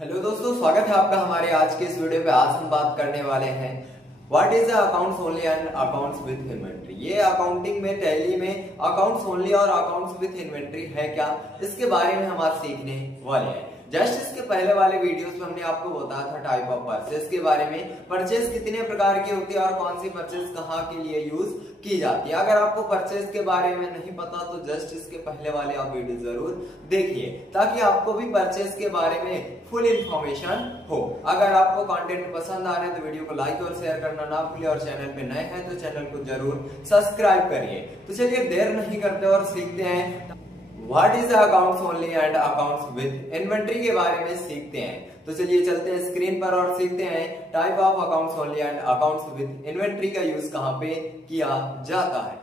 Hello दोस्तों, स्वागत है आपका हमारे आज के इस वीडियो पे। आज हम बात करने वाले हैं what is accounts only and accounts with inventory. ये अकाउंटिंग में, टैली में अकाउंट्स ओनली और अकाउंट्स विद इन्वेंट्री है क्या, इसके बारे में हम आज सीखने वाले हैं। जस्ट इसके पहले वाले वीडियोस में हमने आपको बताया था टाइप ऑफ परचेज के बारे में, परचेज कितने प्रकार की होती है और कौन सी परचेज कहाँ के लिए यूज की जाती है। अगर आपको परचेज के बारे में नहीं पता तो जस्ट इसके पहले वाले आप वीडियो जरूर देखिए, ताकि आपको भी परचेज के बारे में फुल इंफॉर्मेशन हो। अगर आपको कंटेंट पसंद आ रहा है तो वीडियो को लाइक और शेयर करना ना भूलिए, और चैनल पे नए हैं तो चैनल को जरूर सब्सक्राइब करिए। तो चलिए देर नहीं करते और सीखते हैं what is accounts only and accounts with inventory के बारे में सीखते हैं। तो चलिए चलते हैं स्क्रीन पर और सीखते हैं type of accounts only and accounts with inventory का यूज कहां पे किया जाता है।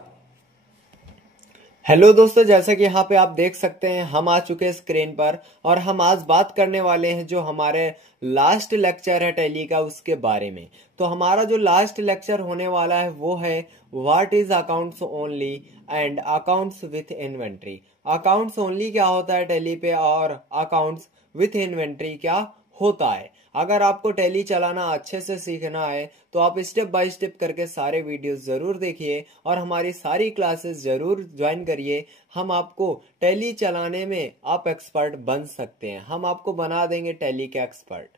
हेलो दोस्तों, जैसा कि यहाँ पे आप देख सकते हैं हम आ चुके हैं स्क्रीन पर, और हम आज बात करने वाले हैं जो हमारे लास्ट लेक्चर है टैली का उसके बारे में। तो हमारा जो लास्ट लेक्चर होने वाला है वो है what is accounts only and accounts with inventory. Accounts only क्या होता है टैली पे, और अकाउंट्स विथ इन्वेंट्री क्या होता है। अगर आपको टैली चलाना अच्छे से सीखना है तो आप स्टेप बाय स्टेप करके सारे वीडियोस जरूर देखिए और हमारी सारी क्लासेस जरूर ज्वाइन करिए। हम आपको टैली चलाने में आप एक्सपर्ट बन सकते हैं, हम आपको बना देंगे टैली के एक्सपर्ट।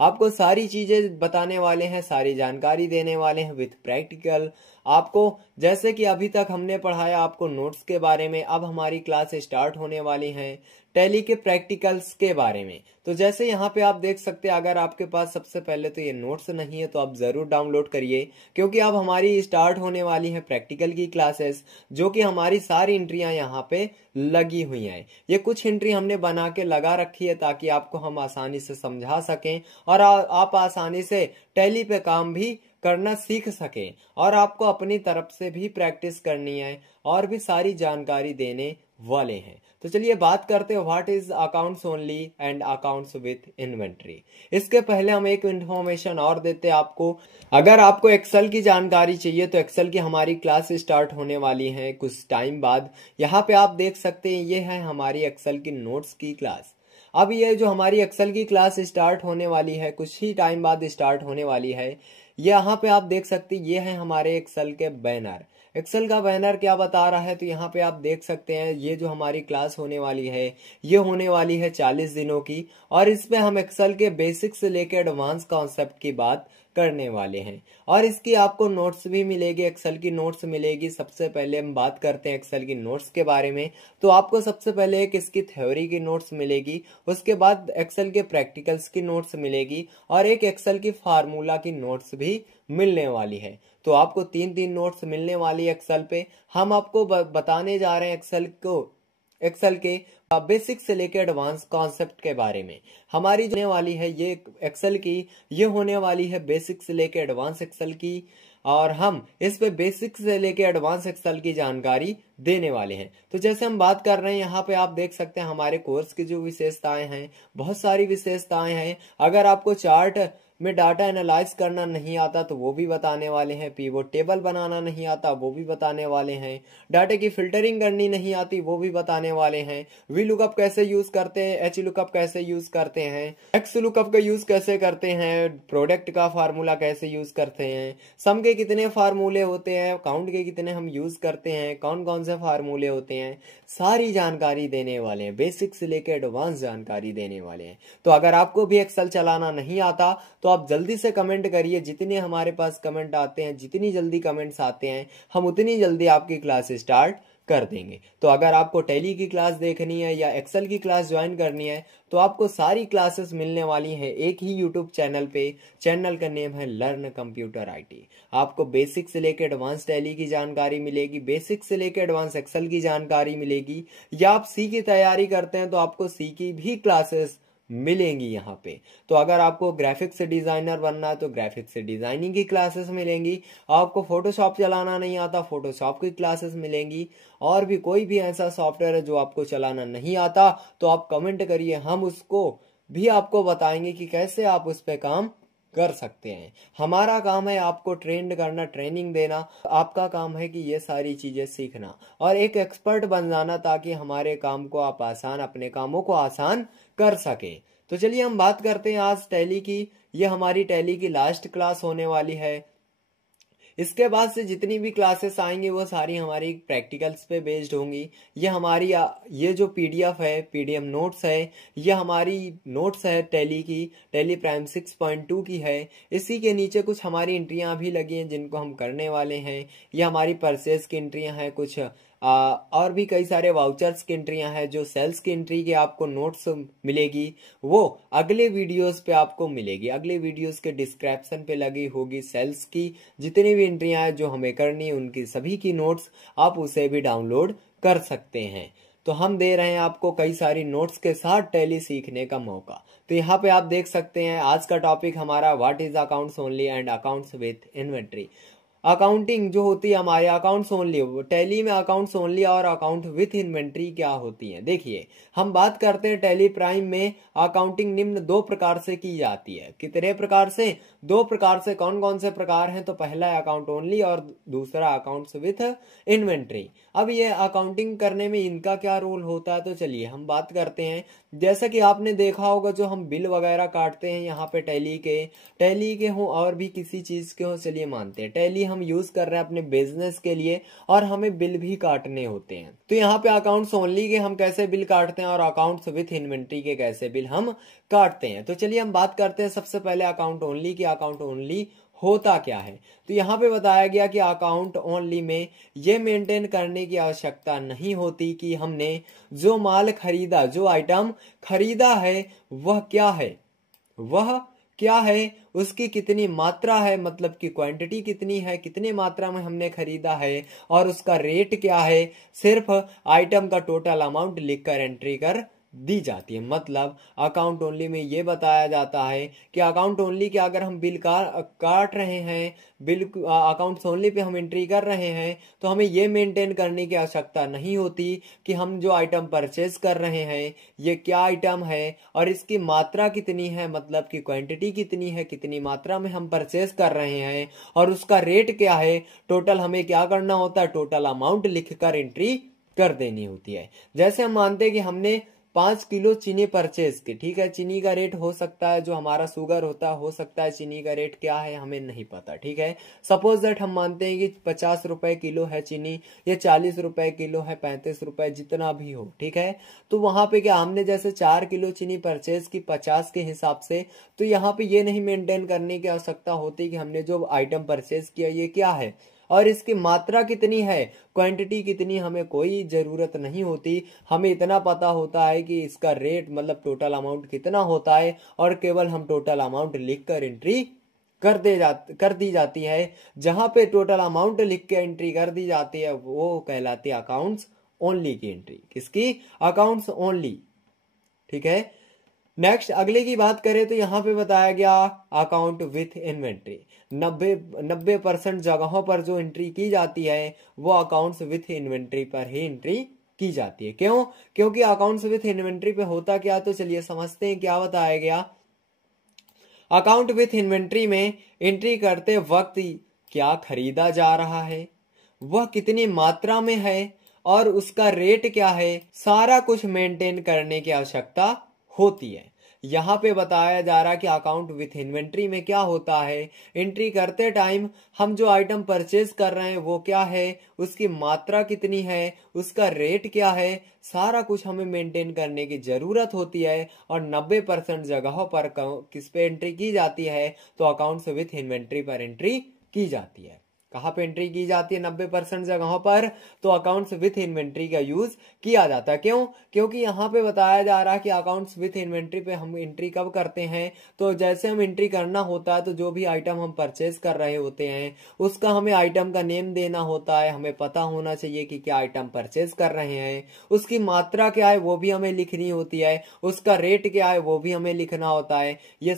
आपको सारी चीजें बताने वाले हैं, सारी जानकारी देने वाले हैं विथ प्रैक्टिकल। आपको जैसे कि अभी तक हमने पढ़ाया आपको नोट्स के बारे में, अब हमारी क्लास स्टार्ट होने वाली हैं टैली के प्रैक्टिकल्स के बारे में। तो जैसे यहाँ पे आप देख सकते हैं, अगर आपके पास सबसे पहले तो ये नोट्स नहीं है तो आप जरूर डाउनलोड करिए, क्योंकि अब हमारी स्टार्ट होने वाली है प्रैक्टिकल की क्लासेस, जो कि हमारी सारी एंट्रियां यहाँ पे लगी हुई हैं। ये कुछ एंट्री हमने बना के लगा रखी है ताकि आपको हम आसानी से समझा सकें और आप आसानी से टैली पे काम भी करना सीख सके, और आपको अपनी तरफ से भी प्रैक्टिस करनी है और भी सारी जानकारी देने वाले हैं। तो चलिए बात करते हैं what is accounts only and accounts with inventory. इसके पहले हम एक इंफॉर्मेशन और देते हैं आपको। अगर आपको एक्सेल की जानकारी चाहिए तो एक्सेल की हमारी क्लास स्टार्ट होने वाली है कुछ टाइम बाद। यहाँ पे आप देख सकते हैं ये है हमारी एक्सेल की नोट्स की क्लास। अब ये जो हमारी एक्सेल की क्लास स्टार्ट होने वाली है, कुछ ही टाइम बाद स्टार्ट होने वाली है। यहाँ पे आप देख सकते हैं ये है हमारे एक्सेल के बैनर। एक्सेल का बैनर क्या बता रहा है, तो यहाँ पे आप देख सकते हैं ये जो हमारी क्लास होने वाली है ये होने वाली है 40 दिनों की, और इसमें हम एक्सेल के बेसिक से लेकर एडवांस कॉन्सेप्ट की बात करने वाले हैं। और इसकी आपको नोट्स भी मिलेगी, एक्सेल की नोट्स मिलेगी। सबसे पहले हम बात करते हैं एक्सेल की नोट्स के बारे में। तो आपको सबसे पहले एक इसकी थ्योरी की नोट्स मिलेगी, उसके बाद एक्सेल के प्रैक्टिकल्स की नोट्स मिलेगी, और एक एक्सेल की फार्मूला की नोट्स भी मिलने वाली है। तो आपको 3-3 नोट्स मिलने वाली है एक्सेल पे। हम आपको बताने जा रहे हैं एक्सेल के बेसिक से लेकर एडवांस कॉन्सेप्ट के बारे में। हमारी होने वाली है ये एक्सेल की, ये होने वाली है बेसिक से लेकर एडवांस एक्सेल की, और हम इस पे बेसिक से लेकर एडवांस एक्सेल की जानकारी देने वाले हैं। तो जैसे हम बात कर रहे हैं यहाँ पे आप देख सकते हैं हमारे कोर्स की जो विशेषताएं हैं, बहुत सारी विशेषताएं हैं। अगर आपको चार्ट में डाटा एनालाइज करना नहीं आता तो वो भी बताने वाले हैं, पीवोट टेबल बनाना नहीं आता वो भी बताने वाले हैं, डाटा की फिल्टरिंग करनी नहीं आती वो भी बताने वाले हैं, वी लुकअप कैसे यूज करते हैं, एच लुकअप कैसे यूज करते हैं, एक्स लुकअप का यूज कैसे करते हैं, प्रोडक्ट का फार्मूला कैसे यूज करते हैं, सम के कितने फार्मूले होते हैं, काउंट के कितने हम यूज करते हैं, कौन कौन से फार्मूले होते हैं, सारी जानकारी देने वाले हैं, बेसिक से लेकर एडवांस जानकारी देने वाले हैं। तो अगर आपको भी एक्सेल चलाना नहीं आता तो आप जल्दी से कमेंट करिए। जितने हमारे पास कमेंट आते हैं, जितनी जल्दी कमेंट्स आते हैं, हम उतनी जल्दी आपकी क्लास स्टार्ट कर देंगे। तो अगर आपको टैली की क्लास देखनी है या एक्सेल की क्लास ज्वाइन करनी है तो आपको सारी क्लासेस मिलने वाली हैं एक ही यूट्यूब चैनल पे। चैनल का नेम है लर्न कंप्यूटर IT। आपको बेसिक से लेकर एडवांस टैली की जानकारी मिलेगी, बेसिक से लेकर एडवांस एक्सेल की जानकारी मिलेगी, या आप सी की तैयारी करते हैं तो आपको सी की भी क्लासेस मिलेंगी यहाँ पे। तो अगर आपको ग्राफिक्स डिजाइनर बनना है तो ग्राफिक्स डिजाइनिंग की क्लासेस मिलेंगी, आपको फोटोशॉप चलाना नहीं आता फोटोशॉप की क्लासेस मिलेंगी, और भी कोई भी ऐसा सॉफ्टवेयर है जो आपको चलाना नहीं आता तो आप कमेंट करिए, हम उसको भी आपको बताएंगे कि कैसे आप उस पर काम कर सकते हैं। हमारा काम है आपको ट्रेंड करना, ट्रेनिंग देना, आपका काम है कि ये सारी चीजें सीखना और एक एक्सपर्ट बन जाना, ताकि हमारे काम को आप आसान, अपने कामों को आसान कर सके। तो चलिए हम बात करते हैं आज टैली की। ये हमारी टैली की लास्ट क्लास होने वाली है। इसके बाद से जितनी भी क्लासेस आएंगी वो सारी हमारी प्रैक्टिकल्स पे बेस्ड होंगी। ये हमारी ये जो पीडीएफ है, पीडीएफ नोट्स है, ये हमारी नोट्स है टैली की, टैली प्राइम 6.2 की है। इसी के नीचे कुछ हमारी एंट्रियां भी लगी हैं जिनको हम करने वाले हैं। ये हमारी परचेज की एंट्रियां हैं, कुछ और भी कई सारे वाउचर्स की एंट्रियां हैं। जो सेल्स की एंट्री की आपको नोट्स मिलेगी वो अगले वीडियोस पे आपको मिलेगी, अगले वीडियोस के डिस्क्रिप्शन पे लगी होगी। सेल्स की जितनी भी एंट्रियां हैं जो हमें करनी है उनकी सभी की नोट्स आप उसे भी डाउनलोड कर सकते हैं। तो हम दे रहे हैं आपको कई सारी नोट्स के साथ टैली सीखने का मौका। तो यहाँ पे आप देख सकते हैं आज का टॉपिक हमारा what is accounts only and accounts with inventory. Accounting जो होती है हमारे अकाउंट्स ओनली, टैली में अकाउंट्स ओनली और अकाउंट विथ इन्वेंट्री क्या होती है। देखिए हम बात करते हैं टैली प्राइम में अकाउंटिंग निम्न दो प्रकार से की जाती है। कितने प्रकार से? दो प्रकार से। कौन कौन से प्रकार हैं? तो पहला है अकाउंट ओनली और दूसरा अकाउंट्स विथ इन्वेंट्री। अब ये अकाउंटिंग करने में इनका क्या रोल होता है, तो चलिए हम बात करते हैं। जैसा कि आपने देखा होगा जो हम बिल वगैरह काटते हैं यहाँ पे टैली के हो और भी किसी चीज के हो, चलिए मानते हैं टैली हम यूज कर रहे हैं अपने बिजनेस के लिए और हमें बिल भी काटने होते हैं। तो यहाँ पे अकाउंट्स ओनली के हम कैसे बिल काटते हैं और अकाउंट्स विथ इन्वेंट्री के कैसे बिल हम काटते हैं। तो चलिए हम बात करते हैं सबसे पहले अकाउंट ओनली की। अकाउंट ओनली होता क्या है, तो यहाँ पे बताया गया कि अकाउंट ओनली में ये मेंटेन करने की आवश्यकता नहीं होती कि हमने जो माल खरीदा, जो आइटम खरीदा है वह क्या है, उसकी कितनी मात्रा है, मतलब कि क्वांटिटी कितनी है, कितनी मात्रा में हमने खरीदा है और उसका रेट क्या है। सिर्फ आइटम का टोटल अमाउंट लिखकर एंट्री कर दी जाती है। मतलब अकाउंट ओनली में ये बताया जाता है कि अकाउंट ओनली के अगर हम बिल काट रहे हैं, बिल अकाउंट्स ओनली पे हम एंट्री कर रहे हैं, तो हमें ये मेंटेन करने की आवश्यकता नहीं होती कि हम जो आइटम परचेज कर रहे हैं ये क्या आइटम है और इसकी मात्रा कितनी है, मतलब कि क्वांटिटी कितनी है, कितनी मात्रा में हम परचेज कर रहे हैं और उसका रेट क्या है। टोटल हमें क्या करना होता है, टोटल अमाउंट लिखकर एंट्री कर देनी होती है। जैसे हम मानते हैं कि हमने 5 किलो चीनी परचेज की, ठीक है। चीनी का रेट हो सकता है, जो हमारा शुगर होता है हो सकता है चीनी का रेट क्या है हमें नहीं पता, ठीक है। सपोज दैट हम मानते हैं कि 50 रुपए किलो है चीनी, ये 40 रुपए किलो है, 35 रुपए, जितना भी हो, ठीक है। तो वहां पे क्या हमने जैसे 4 किलो चीनी परचेज की 50 के हिसाब से, तो यहाँ पे ये नहीं मेंटेन करने की आवश्यकता होती कि हमने जो आइटम परचेज किया ये क्या है और इसकी मात्रा कितनी है, क्वांटिटी कितनी, हमें कोई जरूरत नहीं होती। हमें इतना पता होता है कि इसका रेट मतलब टोटल अमाउंट कितना होता है और केवल हम टोटल अमाउंट लिखकर एंट्री कर दी जाती है। जहां पे टोटल अमाउंट लिख के एंट्री कर दी जाती है वो कहलाती है अकाउंट्स ओनली की एंट्री। किसकी? अकाउंट्स ओनली, ठीक है। नेक्स्ट अगले की बात करें तो यहाँ पे बताया गया अकाउंट विथ इन्वेंट्री। 90% जगहों पर जो एंट्री की जाती है वो अकाउंट्स विथ इन्वेंट्री पर ही एंट्री की जाती है। क्यों? क्योंकि अकाउंट्स विथ इन्वेंट्री पे होता क्या, तो चलिए समझते हैं क्या बताया गया। अकाउंट विथ इन्वेंट्री में एंट्री करते वक्त क्या खरीदा जा रहा है, वह कितनी मात्रा में है और उसका रेट क्या है, सारा कुछ मेंटेन करने की आवश्यकता होती है। यहाँ पे बताया जा रहा है कि अकाउंट विथ इन्वेंट्री में क्या होता है, एंट्री करते टाइम हम जो आइटम परचेज कर रहे हैं वो क्या है, उसकी मात्रा कितनी है, उसका रेट क्या है, सारा कुछ हमें मेंटेन करने की जरूरत होती है। और 90% जगहों पर किस पे एंट्री की जाती है, तो अकाउंट्स विथ इन्वेंट्री पर एंट्री की जाती है। कहाँ पे एंट्री की जाती है? 90% जगहों पर तो अकाउंट्स विथ इन्वेंट्री का यूज किया जाता है। क्यों? क्योंकि यहाँ पे बताया जा रहा है कि अकाउंट्स विथ इन्वेंट्री पे हम एंट्री कब करते हैं, तो जैसे हम एंट्री करना होता है तो जो भी आइटम हम परचेज कर रहे होते हैं उसका हमें आइटम का नेम देना होता है। हमें पता होना चाहिए कि क्या आइटम परचेज कर रहे हैं, उसकी मात्रा क्या है वो भी हमें लिखनी होती है, उसका रेट क्या है वो भी हमें लिखना होता है। ये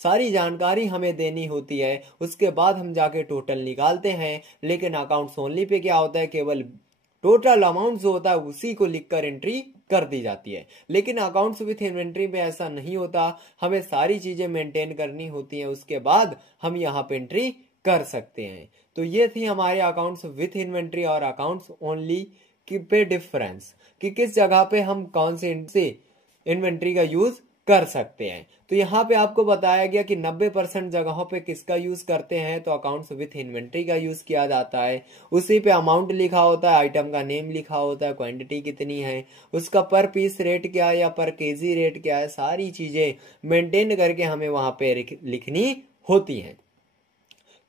सारी जानकारी हमें देनी होती है। उसके बाद हम जाके टोटल निकालते हैं। लेकिन अकाउंट्स ओनली पे क्या होता है, केवल टोटल अमाउंट जो होता है उसी को लिखकर एंट्री कर दी जाती है। लेकिन अकाउंट्स विथ इन्वेंट्री में ऐसा नहीं होता, हमें सारी चीजें मेंटेन करनी होती हैं, उसके बाद हम यहाँ पे एंट्री कर सकते हैं। तो ये थी हमारे अकाउंट्स विथ इन्वेंट्री और अकाउंट्स ओनली की पे डिफरेंस, कि किस जगह पे हम कौन से इन्वेंट्री का यूज कर सकते हैं। तो यहाँ पे आपको बताया गया कि 90% जगहों पे किसका यूज करते हैं, तो अकाउंट्स विथ इन्वेंट्री का यूज किया जाता है। उसी पे अमाउंट लिखा होता है, आइटम का नेम लिखा होता है, क्वांटिटी कितनी है, उसका पर पीस रेट क्या है या पर केजी रेट क्या है, सारी चीजें मेंटेन करके हमें वहां पे लिखनी होती हैं।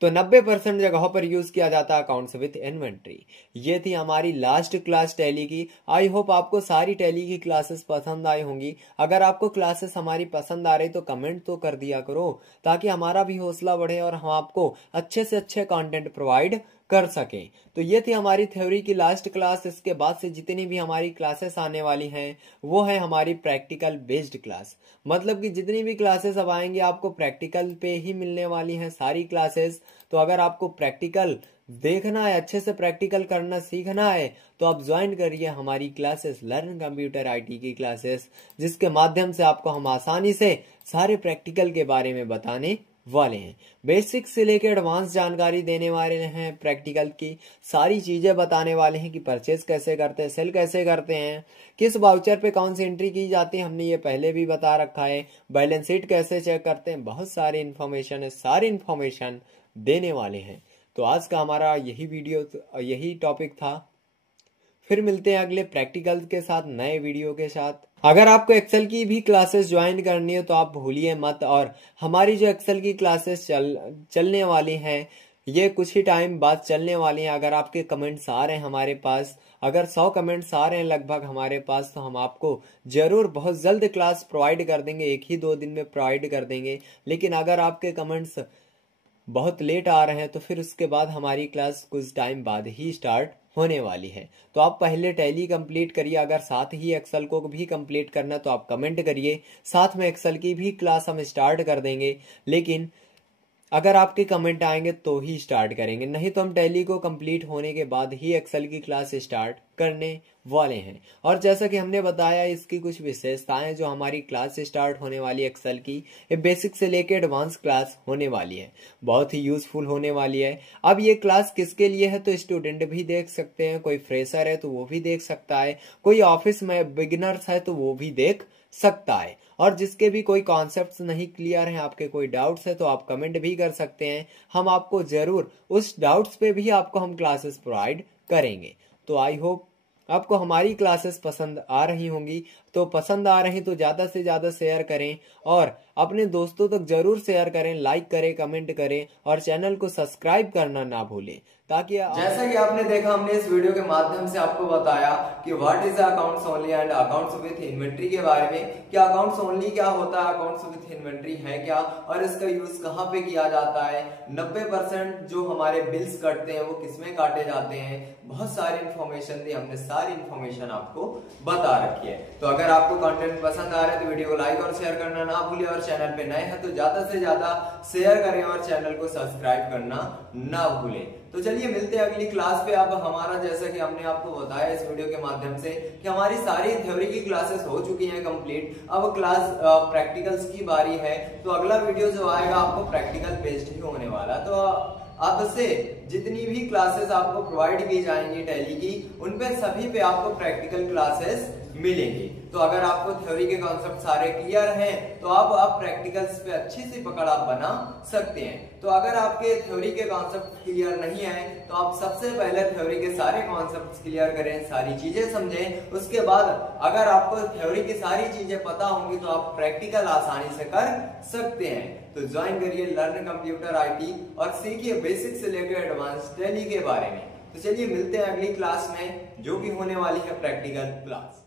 तो 90% जगहों पर यूज किया जाता है अकाउंट्स विथ इन्वेंट्री। ये थी हमारी लास्ट क्लास टैली की। आई होप आपको सारी टैली की क्लासेस पसंद आई होंगी। अगर आपको क्लासेस हमारी पसंद आ रही तो कमेंट तो कर दिया करो, ताकि हमारा भी हौसला बढ़े और हम आपको अच्छे से अच्छे कंटेंट प्रोवाइड कर सकें। तो ये थी हमारी थ्योरी की लास्ट क्लास। इसके बाद से जितनी भी हमारी क्लासेस आने वाली हैं वो है हमारी प्रैक्टिकल बेस्ड क्लास। मतलब कि जितनी भी क्लासेस अब आएंगी आपको प्रैक्टिकल पे ही मिलने वाली हैं सारी क्लासेस। तो अगर आपको प्रैक्टिकल देखना है, अच्छे से प्रैक्टिकल करना सीखना है, तो आप ज्वाइन करिए हमारी क्लासेस, लर्न कंप्यूटर आईटी की क्लासेस, जिसके माध्यम से आपको हम आसानी से सारे प्रैक्टिकल के बारे में बताने वाले हैं। बेसिक से लेकर एडवांस जानकारी देने वाले हैं, प्रैक्टिकल की सारी चीजें बताने वाले हैं कि परचेज कैसे करते हैं, सेल कैसे करते हैं, किस वाउचर पे कौन सी एंट्री की जाती है, हमने ये पहले भी बता रखा है, बैलेंस शीट कैसे चेक करते हैं, बहुत सारी इन्फॉर्मेशन है, सारी इन्फॉर्मेशन देने वाले हैं। तो आज का हमारा यही टॉपिक था। फिर मिलते हैं अगले प्रैक्टिकल के साथ, नए वीडियो के साथ। अगर आपको एक्सेल की भी क्लासेस ज्वाइन करनी है तो आप भूलिए मत। और हमारी जो एक्सेल की क्लासेस चलने वाली हैं, ये कुछ ही टाइम बाद चलने वाली हैं। अगर आपके कमेंट्स आ रहे हैं हमारे पास, अगर 100 कमेंट्स आ रहे हैं लगभग हमारे पास, तो हम आपको जरूर बहुत जल्द क्लास प्रोवाइड कर देंगे, 1 ही 2 दिन में प्रोवाइड कर देंगे। लेकिन अगर आपके कमेंट्स बहुत लेट आ रहे हैं तो फिर उसके बाद हमारी क्लास कुछ टाइम बाद ही स्टार्ट होने वाली है। तो आप पहले टैली कंप्लीट करिए। अगर साथ ही एक्सेल को भी कंप्लीट करना तो आप कमेंट करिए, साथ में एक्सेल की भी क्लास हम स्टार्ट कर देंगे। लेकिन अगर आपके कमेंट आएंगे तो ही स्टार्ट करेंगे, नहीं तो हम टैली को कंप्लीट होने के बाद ही एक्सेल की क्लास स्टार्ट करने वाले हैं। और जैसा कि हमने बताया, इसकी कुछ विशेषताएं जो हमारी क्लास स्टार्ट होने वाली एक्सेल की, ये बेसिक से लेकर एडवांस क्लास होने वाली है, बहुत ही यूजफुल होने वाली है। अब ये क्लास किसके लिए है, तो स्टूडेंट भी देख सकते हैं, कोई फ्रेशर है तो वो भी देख सकता है, कोई ऑफिस में बिगिनर्स है तो वो भी देख सकता है। और जिसके भी कोई कॉन्सेप्ट्स नहीं क्लियर हैं, आपके कोई डाउट्स है तो आप कमेंट भी कर सकते हैं, हम आपको जरूर उस डाउट्स पे भी आपको हम क्लासेस प्रोवाइड करेंगे। तो आई होप आपको हमारी क्लासेस पसंद आ रही होंगी। तो पसंद आ रही तो ज्यादा से ज्यादा शेयर करें और अपने दोस्तों तक जरूर शेयर करें, लाइक करें, कमेंट करें और चैनल को सब्सक्राइब करना ना भूलें, ताकि जैसा कि आपने देखा, हमने इस वीडियो के माध्यम से आपको बताया कि what is accounts only and accounts with inventory के बारे में। क्या अकाउंट्स ओनली क्या होता है, अकाउंट्स विथ इन्वेंट्री है क्या, और इसका यूज कहाँ पे किया जाता है, 90% जो हमारे बिल्स कटते हैं वो किसमें काटे जाते हैं, बहुत सारी इन्फॉर्मेशन दी हमने, सारी इन्फॉर्मेशन आपको बता रखी है। तो अगर आपको कंटेंट पसंद आ रहा है तो वीडियो को लाइक और शेयर करना ना भूलिए, और चैनल पे नए हैं तो ज्यादा से ज्यादा शेयर करें और चैनल को सब्सक्राइब करना ना भूलें। तो चलिए मिलते हैं अगली क्लास पे। अब हमारा, जैसा कि हमने आपको बताया इस वीडियो के माध्यम से, कि हमारी सारी थ्योरी की क्लासेस हो चुकी हैं कंप्लीट, अब क्लास प्रैक्टिकल्स की बारी है। तो अगला वीडियो जो आएगा आपको प्रैक्टिकल बेस्ड ही होने वाला। तो अब से जितनी भी क्लासेस आपको प्रोवाइड की जाएंगी टैली की, उन पे सभी पे आपको प्रैक्टिकल क्लासेस मिलेंगी। तो अगर आपको थ्योरी के कॉन्सेप्ट सारे क्लियर हैं तो आप प्रैक्टिकल्स पे अच्छी सी पकड़ आप बना सकते हैं। तो अगर आपके थ्योरी के कॉन्सेप्ट क्लियर नहीं है तो आप सबसे पहले थ्योरी के सारे कॉन्सेप्ट क्लियर करें, सारी चीजें समझें। उसके बाद अगर आपको थ्योरी की सारी चीजें पता होंगी तो आप प्रैक्टिकल आसानी से कर सकते हैं। तो ज्वाइन करिए लर्न कंप्यूटर आईटी और सीखिए बेसिक से लेकर एडवांस टैली के बारे में। तो चलिए मिलते हैं अगली क्लास में, जो कि होने वाली है प्रैक्टिकल क्लास।